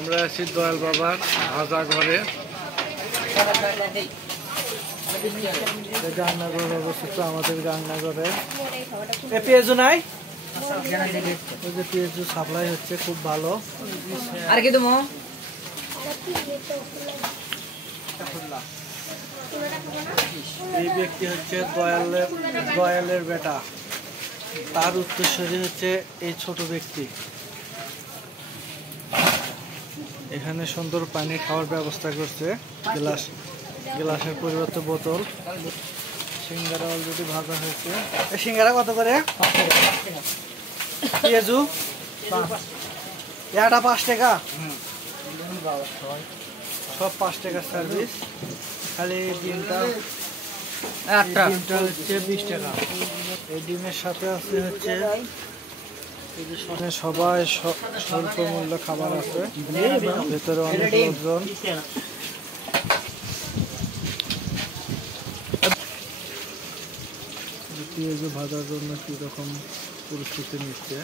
আমরা আছি দয়াল বাবার ভাজা ঘরে। রান্নাঘর অবস্থিত আমাদের রান্নাঘরে। পেঁয়াজু নাই, পেঁয়াজু সাপ্লাই হচ্ছে খুব ভালো। আর কি দেবো? এই ব্যক্তি হচ্ছে দয়ালের বেটা, তার উত্তরসূরি হচ্ছে এই ছোট ব্যক্তি। এখানে সুন্দর পানি খাওয়ার ব্যবস্থা করছে, গ্লাসের পরিবর্তে বোতল। সিঙ্গারা অলরেডি ভাজা হয়েছে। সিঙ্গারা কত করে? পেঁয়াজু এটা 5 টাকা, সব 5 টাকা সার্ভিস। খালি ডিমটা হচ্ছে 20 টাকা। এই ডিমের সাথে আছে হচ্ছে সবাই স্বল্প মূল্য খাবার আছে, ভেতরে অনেক লোকজন। পেঁয়াজু ভাজার জন্য কি রকম পরিস্থিতি নিচ্ছে।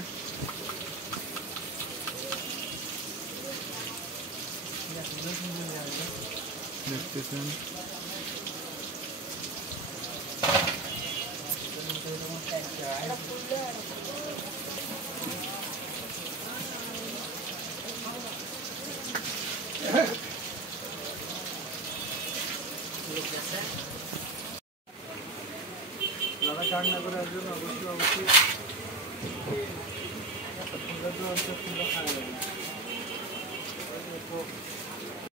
দেখতেছেন যারা রান্না করে আসবেন অবশ্যই খাওয়া যাবে।